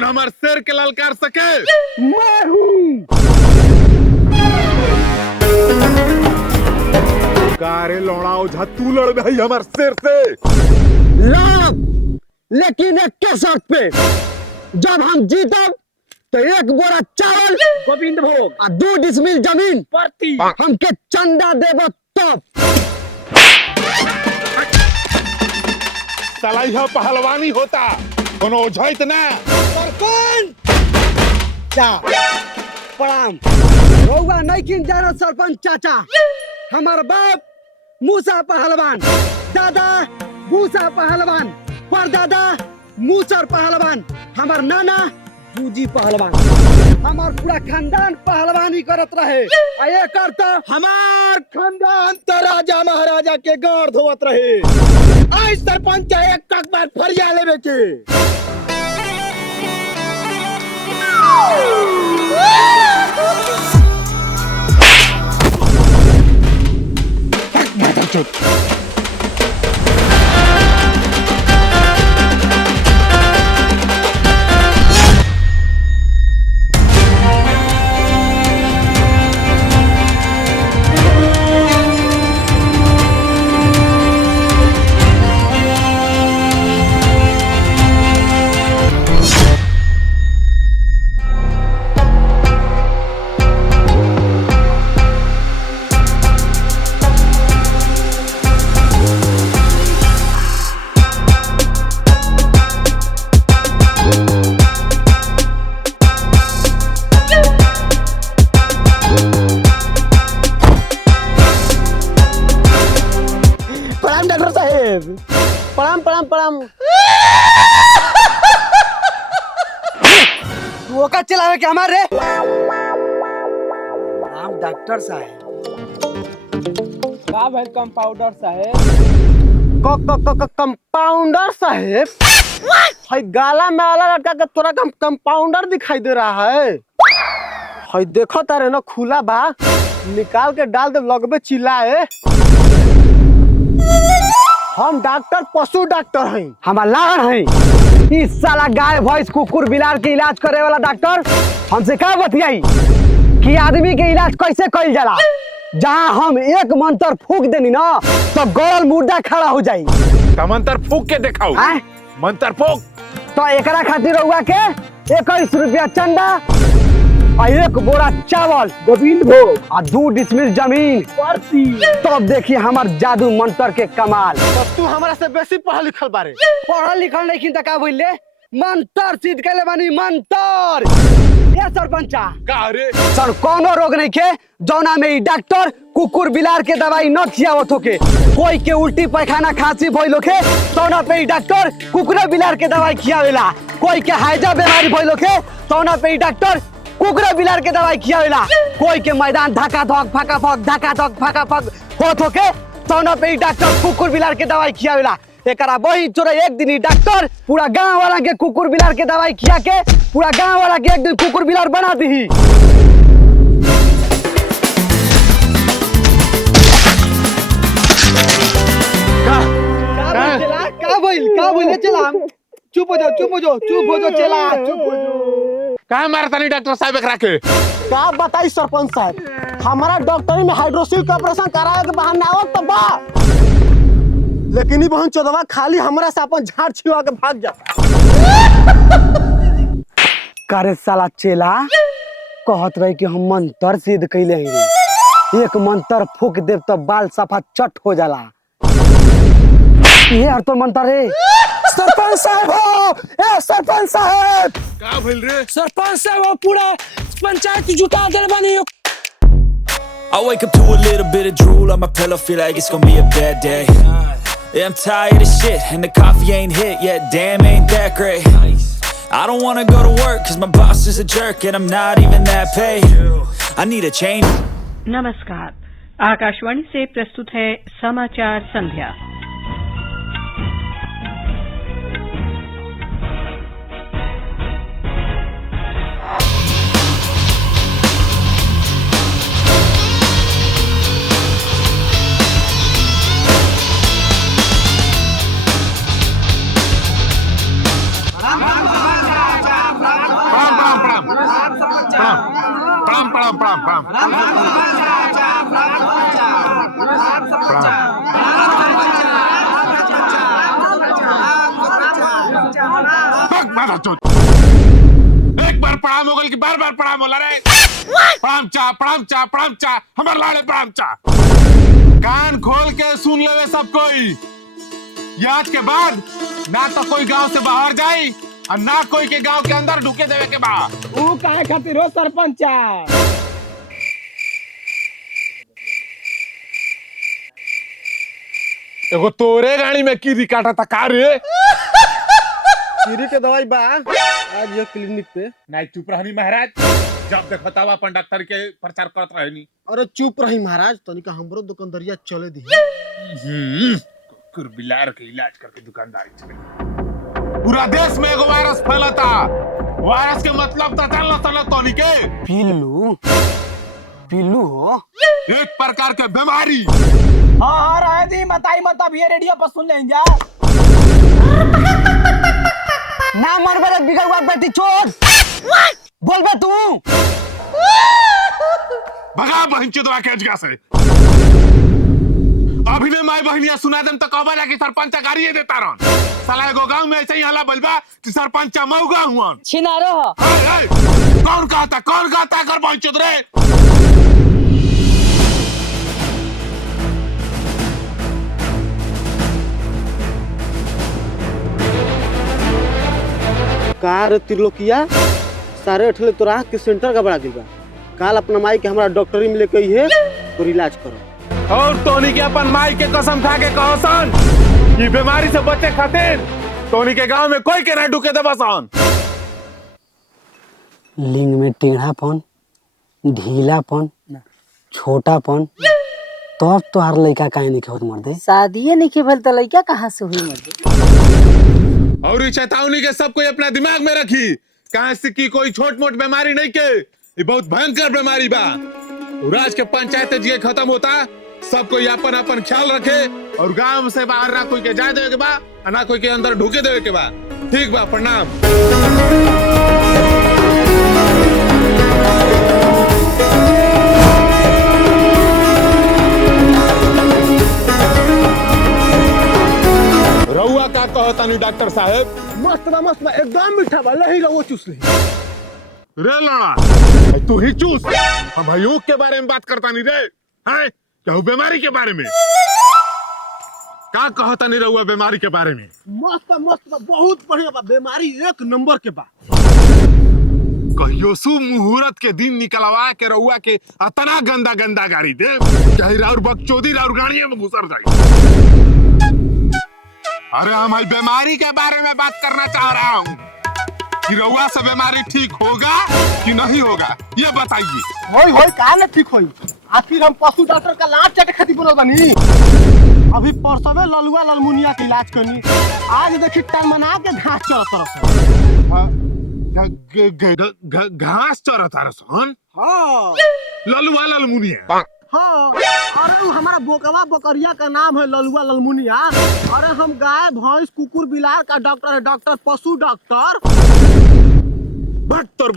कौन हमारे सिर के ललकार सके? मैं हूँ। कारे लौड़ा ओझा, तू लड़ भाई हमारे सिर से। लड़, लेकिन एक के शर्त पे, जब हम जीतब तो 1 बोरा चावल गोविंद भोग और 2 डिसमिल जमीन प्रति हमके चंदा देब तब। साला यह पहलवानी होता, कोनो ओझा इतना। सरपंच चा प्रणाम। रउआ नहीं किन जाना सरपंच चाचा, हमार बाप मूसा पहलवान, दादा भूसा पहलवान, परदादा मूसर पहलवान, हमार नाना बूजी पहलवान, हमार पूरा खानदान पहलवानी करत रहे। ये करता हमार खानदान तो राजा महाराजा के गाड़ धोवत रहे। आज सरपंच एक बार फरिया लेवे के। डॉक्टर साहेब प्रणाम प्रणाम प्रणाम। वो का चलावे के हमारे प्रणाम डॉक्टर साहेब। का भेल कंपाउंडर साहेब? कंपाउंडर साहेब, हाय गाला में आला लटका के तोरा कंपाउंडर दिखाई दे रहा है। हाय देखो तारे ना खुला बा, निकाल के डाल दे, लगबे चिल्लाए। हम डॉक्टर पशु डॉक्टर हैं, हमार लान हैं। इस साला गाय भैंस कुकुर बिलार के इलाज करे वाला डॉक्टर हमसे क्या बतियाई कि आदमी के इलाज कैसे कइल जाला। जहाँ हम एक मंत्र फूक देनी ना तो गौरल मुर्दा खड़ा हो जाई। मंत्र फूक के दिखाओ। मंत्र फूक तो एकरा खातिर रउआ के 21 रुपया चंदा और 1 बोरा चावल गोविंद भोग और 2 डिसमिल जमीन प्रति। तब देखिए हमार जादू मंत्र के कमाल। तू हमरा से बेसी पढ़ल लिखल बारे। पढ़ल लिखल नहीं तो का बोले, मंत्र सिद्ध कैले बानी मंत्र। ये सरपंचा का रे सर कोनो रोग नहीं के जौना में ई डॉक्टर कुकुर बिलार के दवाई न खियावत होके। कोई के उल्टी पैखाना खांसी भइल होके तौना पे ई डॉक्टर कुकुर बिलार के दवाई खियावेला। कोई के हैजा बीमारी भइल होके तौना पे ई डॉक्टर कुकुर बिलार के दवाई खियावेला। कोई के मैदान धक्का धक फका फक होत होके तौना पे ई डॉक्टर कुकुर बिलार के दवाई खियावेला। एकरा वही चोरा एक दिन डॉक्टर पूरा गांव वाला के कुकुर बिलार के दवाई खिया के पूरा गांव वाला के एक दिन कुकुर बिलार बना दी। का बोले चला चुप हो जाओ चला का मारता नहीं डॉक्टर साहब एकरा के? का बताई सरपंच साहब, हमारा डॉक्टरी में हाइड्रोसिल का ऑपरेशन करावे के बहाना आवत तो बा, लेकिन ई बहन चोदवा खाली हमरा से अपन झाड़ छिवा के भाग जाता। करे साला चेला कहत रहे कि हम मंत्र सिद्ध कैले हैं। एक मंत्र फूक देव तो बाल सफा चट हो जाला। ये हर तो मंत्र है। सरपंच साहब हो, ए सरपंच साहब का भइल रे? सरपंच साहब वो पूरा पंचायत जुटा देल बानी। I wake up to a little bit of drool on my pillow, feel like it's gonna be a bad day. Yeah, I'm tired of shit, and the coffee ain't hit yet, damn ain't that great. I don't wanna go to work, cause my boss is a jerk, and I'm not even that paid. I need a change. नमस्कार, आकाशवाणी से प्रस्तुत है समाचार संध्या। मारा चोद। एक बार प्रणाम हो गल की बार बार प्रणाम होला रे। प्रणाम चा हमर लाड़े प्रणाम चा। कान खोल के सुन लेवे सब कोई। आज के बाद ना तो कोई गांव से बाहर जाई और ना कोई के गांव के अंदर ढुके देवे के बा। ऊ काहे खातिर हो सरपंच? एगो तोरे गाड़ी में कीरी काटा था का रे? कीरी के दवाई बा आज ये क्लिनिक पे। नहीं चुप रहनी महाराज, जब देखो तब अपन डॉक्टर के प्रचार करत रहनी। अरे चुप रही महाराज, तनिका हमरो दुकानदारिया चले दी। कुकुर बिलार के इलाज करके दुकानदारी चले। पूरा देश में एगो वायरस फैलता। वायरस के मतलब तो जानला तला तोनी के पिल्लू हो एक प्रकार के बीमारी। हाँ रहे दी बताई मत, अब ये रेडियो पर सुन लें जा। ना मर बे बिगड़वा बेटी चोद। बोल बे तू। भगा बहन चोदवा के अजगा से। अभी ने माई बहनिया सुना देम तो कहबा ना कि सरपंच गाड़िए देता रहन। साला एगो गांव में ऐसे ही हल्ला बलबा कि सरपंच मौगा हुआ। छिनारो हो। कौन कहता कर बहन चोद रे। कार त्रिलोकिया सारे अठले तो राह के सेंटर का बड़ा दिल बा। काल अपना माई के हमरा डॉक्टरी में लेके ही है तो इलाज करो। और टोनी के अपन माई के कसम खा के कहो सन कि बीमारी से बचे खातिर टोनी के गांव में कोई के ना ढुके दे बसन। लिंग में टेढ़ापन, ढीलापन, छोटापन, तब तो हर लड़का काहे नहीं होत मर्दे। शादी नहीं के भल त लड़का कहाँ से हुई मर्दे। और ये चेतावनी के सब कोई अपना दिमाग में रखी, कहां से की कोई छोट मोट बीमारी नहीं के, ये बहुत भयंकर बीमारी बा। राज के पंचायत जी खत्म होता, सब कोई अपन अपन ख्याल रखे और गांव से बाहर ना कोई के जाए देवे के बा, ना कोई के अंदर ढुके देवे के बा। ठीक बा, प्रणाम। रउआ का कहता नहीं डॉक्टर साहब? मस्त बा एकदम मीठा बा, लही रहो चूस ले। रे लड़ा तू ही चूस। हम भाइयों के बारे में बात करता नहीं रे, हैं कहू बीमारी के बारे में का कहता नहीं रहुआ बीमारी के बारे में। मस्त बा बहुत बढ़िया बा, बीमारी एक नंबर के बा। कहियो शुभ मुहूर्त के दिन निकलवा के रहुआ के अतना गंदा गंदा गाड़ी दे चाहे राउर बकचोदी राउर गाड़िया में घुसर जाए। अरे हम बीमारी के बारे में बात करना चाह रहा हूँ कि रउआ से बीमारी ठीक होगा कि नहीं होगा, ये बताइए। होई का ना ठीक होई। आखिर हम पशु डॉक्टर का लाभ चाटे खातिर बोलो बनी। अभी परसवे ललुआ ललमुनिया के इलाज करनी, आज देखी टलमना के घास चरत घास चरत रसन। हाँ ललुआ ललमुनिया। हाँ, अरे वो हमारा बोकवा बकरिया का नाम है ललुआ ललमुनिया। अरे हम गाय भैंस कुकुर बिलार का डॉक्टर है, डॉक्टर पशु डॉक्टर। बहत्तर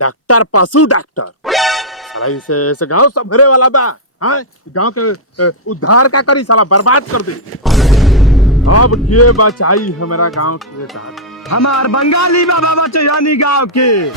डॉक्टर पशु डॉक्टर। साला इसे गांव सब भरे वाला बा। हाँ गांव के उद्धार का करी, साला बर्बाद कर दे। अब के बचाई हमारा गांव के साथ? हमार बंगाली बाबा बचे यानी गांव के।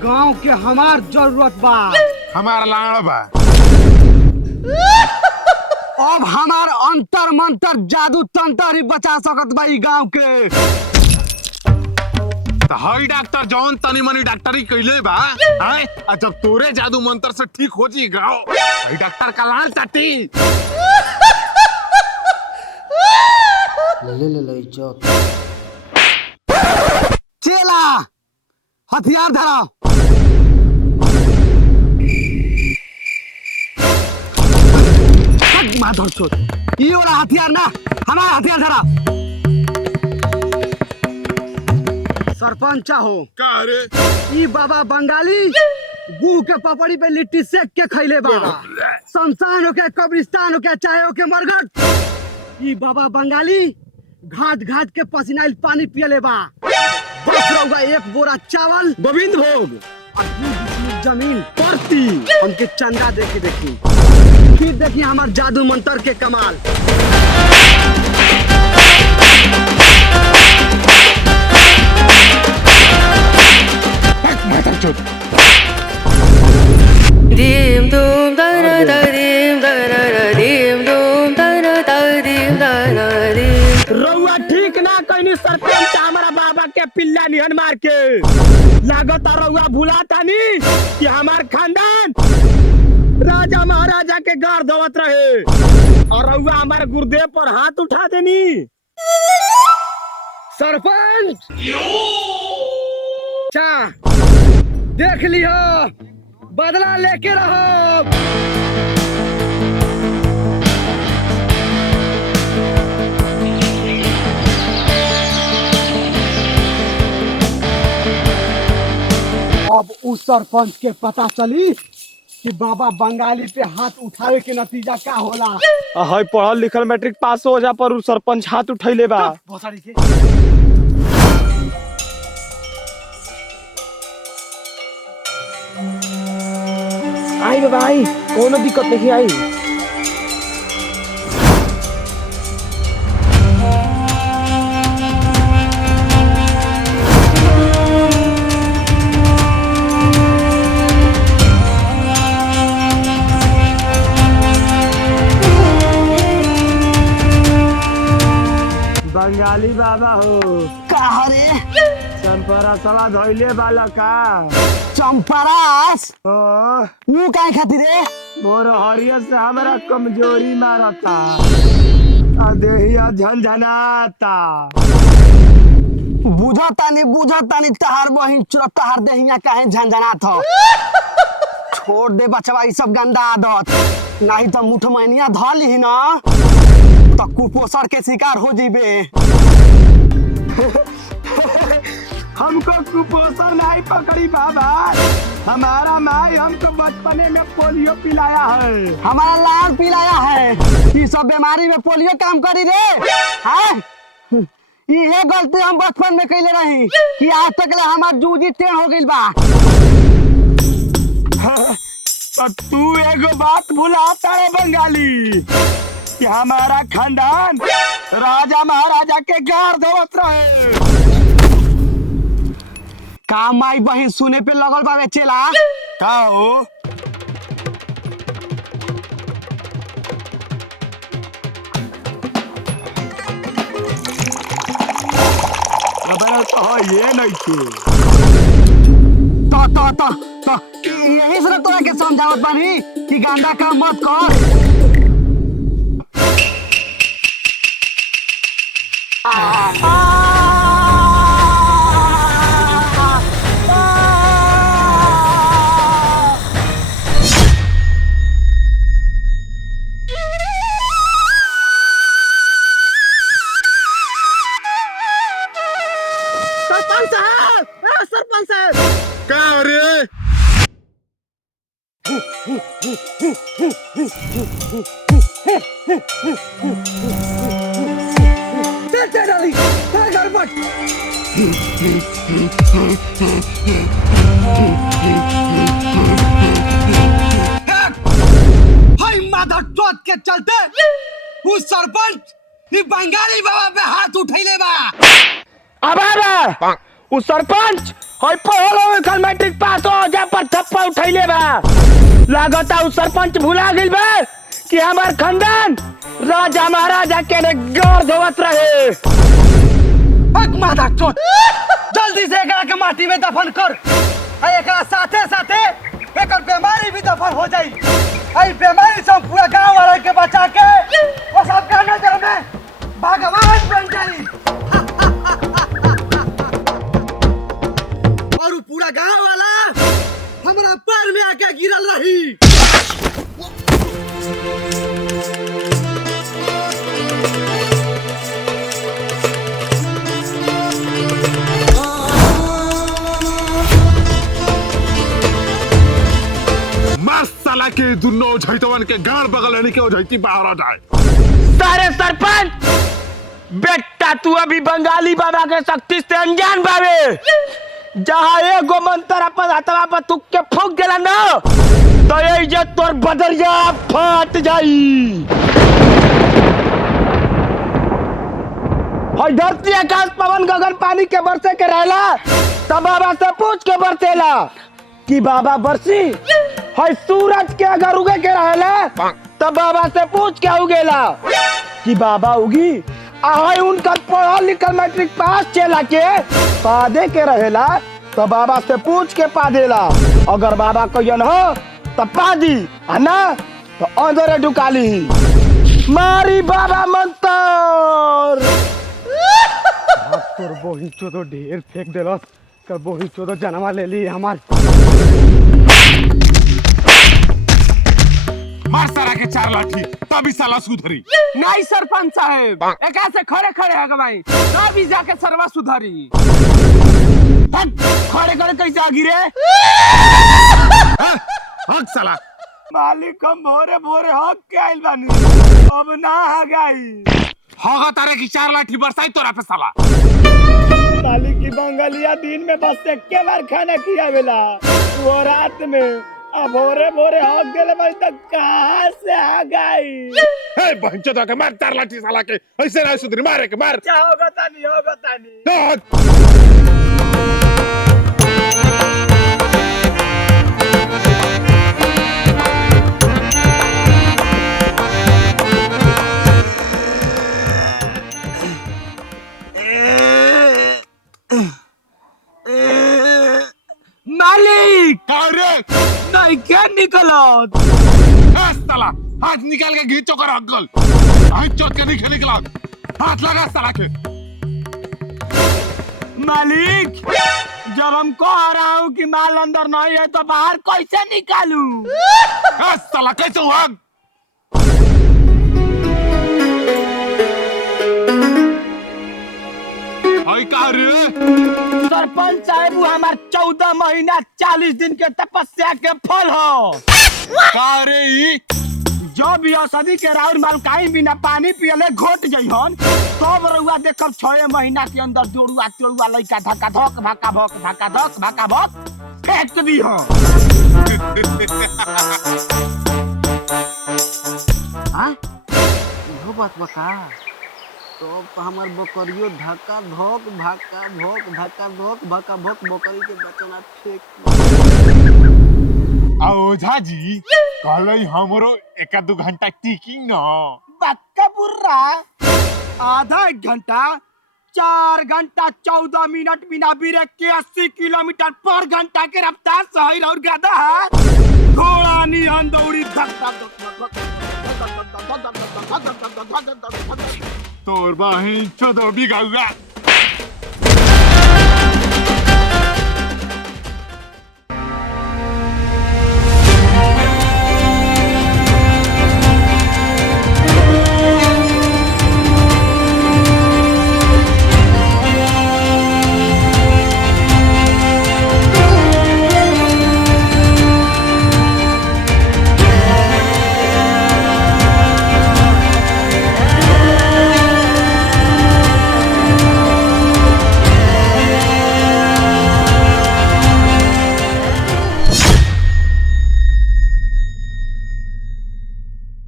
गांव के हमार जरूरत बा, हमार लाड़ बा। अब हमार अंतर मंतर जादू तंत्र ही बचा सकत बा ई गांव के। तो हई डॉक्टर जौन तनी मनी डॉक्टरी कइले बा, हैं आ जब तोरे जादू मंत्र से ठीक हो जी गांव, हई डॉक्टर का लाल चाटी। ले इज्जत। चेला हथियार धरा। माधर छोड़, ये वाला हथियार ना, हमारा हथियार धरा। सरपंच हो का रे? ई बाबा बंगाली गुह के पपड़ी पे लिट्टी सेक के खैले बा। शमशान हो के कब्रिस्तान हो के चाहे हो के मरघट, ई बाबा बंगाली घाट घाट के पसीनाइल पानी पियले बा। बस रहुआ एक बोरा चावल गोविंद भोग और 2 डिसमिल जमीन परती हमके चंदा दे के देखी। फिर देखी हमार जादू मंत्र के कमाल। dim dum da da da dim da da da dim dum da da da dim da da dim। रउआ ठीक ना कहनी सरपंच हमारा बाबा के पिल्ला निहन मार के। लागत रउआ भुला तानी कि हमार खानदान राजा महाराजा के गार धोवत रहे और रउआ हमारे गुरुदेव पर हाथ उठा देनी। सरपंच चा देख लियो, बदला लेके रहो। अब उस सरपंच के पता चली कि बाबा बंगाली पे हाथ उठावे के नतीजा का होला। हाय पढ़ल लिखल मैट्रिक पास हो जा पर उ सरपंच हाथ उठैले बा। भोसड़ी के आई बाबा आई, कोनो दिक्कत नहीं आई। बंगाली बाबा हो कहा रे चंपरा सवा धोइले बाला का चंपरास ओ वो काहे खातिर रे? मोर हरिया से हमारा कमजोरी मारता आ देहिया झनझनाता। बुझतानी तहार बहिन तहार देहिया काहे झंझनात हो। छोड़ दे बचवा ई सब गंदा आदत, नहीं तो मुठ मैनिया ध ली ना तो कुपोषण के शिकार हो जीबे। हमको कुपोषण नहीं पकड़ी बाबा, हमारा माई हमको बचपने में पोलियो पिलाया है। हमारा लाल पिलाया है। ये सब बीमारी में पोलियो काम करी रे हैं? ये गलती हम बचपन में कैले रही कि आज तक ले हमार जूजी टेढ़ हो गइल बा। तो तू एगो बात भुलाता है बंगाली कि हमारा खानदान राजा महाराजा के गार धोवत रहे। का माई बहिन सुने पे लगल बावे चेला? का हो तो ये नहीं थी तो यही से तोरा के समझावत बानी कि गांधा काम मत कर। सरपंच साहब का रे के चलते उस सरपंच बंगाली बाबा पे हाथ उठैले बा। अबारा उ सरपंच होय पहलो में मैट्रिक पास हो जा पर थप्पा उठैले बा। लागता उ सरपंच भुला गइल बा कि हमार खानदान राजा महाराजा के ने गार धोवत रहे। हक माता चोट, जल्दी से एकरा के माटी में दफन कर। आ एकरा साथे साथे एकर बीमारी भी दफन हो जाई। आई बीमारी से पूरा गांव वाला के बचा के वो सब का नजर में भगवान बन जाई। और वो पूरा गांव वाला हमारा पैर में आके गिरल रही। मस्त साला के दुनो झैतवन के गाड़ बगल के झैती बाहर आ जाए। सारे सरपंच बेटा तू अभी बंगाली बाबा के शक्ति से अनजान बाबे। जहाँ एगो मंत्र अपन हाथवा पर तुक के फूक देला ना तो ये इज्जत तोर बदरिया फट जाई। और धरती आकाश पवन गगन पानी के बरसे के रहला तब बाबा से पूछ के बरसेला कि बाबा बरसी। है सूरज के अगर उगे के रहला तब बाबा से पूछ के उगेला कि बाबा उगी। आहे उनका पढ़ल लिखल मैट्रिक पास चला के पादे के रहेला तो बाबा से पूछ के पा देला। अगर बाबा कहियन हो तो पा दी है ना तो अंदर ढुकाली मारी बाबा मंत्र। तोर बोही चोदो ढेर फेंक देलस कर बोही चोदो जनवा ले ली हमार। मार सारा के 4 लाठी तभी साला सुधरी। नहीं सरपंच साहब एक ऐसे खड़े खड़े है भाई तभी जाके सरवा सुधरी। खड़े खड़े कैसे आगी रे? हक साला मालिक हम भोरे भोरे हक के आइल बानी अब ना आ गई। होगा तारे की 4 लाठी बरसाई तोरा पे साला। मालिक की बंगालिया दिन में बस एक के बार खाना खियावेला वो रात में अब भोरे भोरे हक देले भाई तक कहां से आ गई? हे बहनचोद के मार 4 लाठी साला के ऐसे ना सुधरी मारे के मार। क्या होगा तानी मालिक अरे नहीं क्या निकलो साला हाथ निकाल के घींचो कर अंकल। हाथ चोट के निकला हाथ लगा साला के। मालिक जब हम कह रहा हूँ कि माल अंदर नहीं है तो बाहर कैसे निकालूं? साला कैसे हुआ? सरपंच साहब वो हमार 14 महीना 40 दिन के तपस्या के फल हो। जब यह सदी के राउर मालकाई बिना पानी पियले घोट जइहन तब रउआ देखब 6 महीना के अंदर जोड़ुआ तोड़ुआ लइका धक्का धक भाका भक भाका धक भाका भक फेंक दीहन। हां इहो बात बका तो हमार बकरियो धक्का धक भाका भक धक्का धक भाका भक बकरी के बचना फेंक। ओझा जी कहले हमरो 1-2 घंटा टिकी न। बक्का बुर्रा आधा 1 घंटा 4 घंटा 14 मिनट बिना ब्रेक के 80 किलोमीटर पर घंटा के रफ्तार से और गधा घोड़ा निहन दौड़ी धक धक तोर बहन चोदो बिगौआ।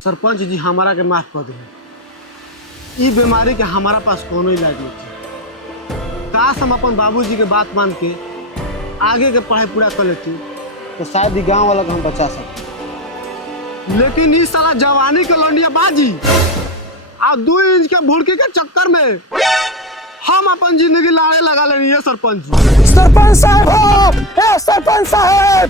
सरपंच जी हमारा के माफ कर दे। ई बीमारी के हमारा पास कोनो इलाज नहीं थी। काश हम अपन बाबूजी के बात मान के आगे के पढ़ाई पूरा कर लेती तो शायद ई गांव वाला को हम बचा सकते। लेकिन इस साला जवानी के लौंडिया बाजी आ 2 इंच के भुड़की के चक्कर में हम अपन जिंदगी लाड़े लगा लेनी है। सरपंच जी सरपंच साहब सरपंच साहब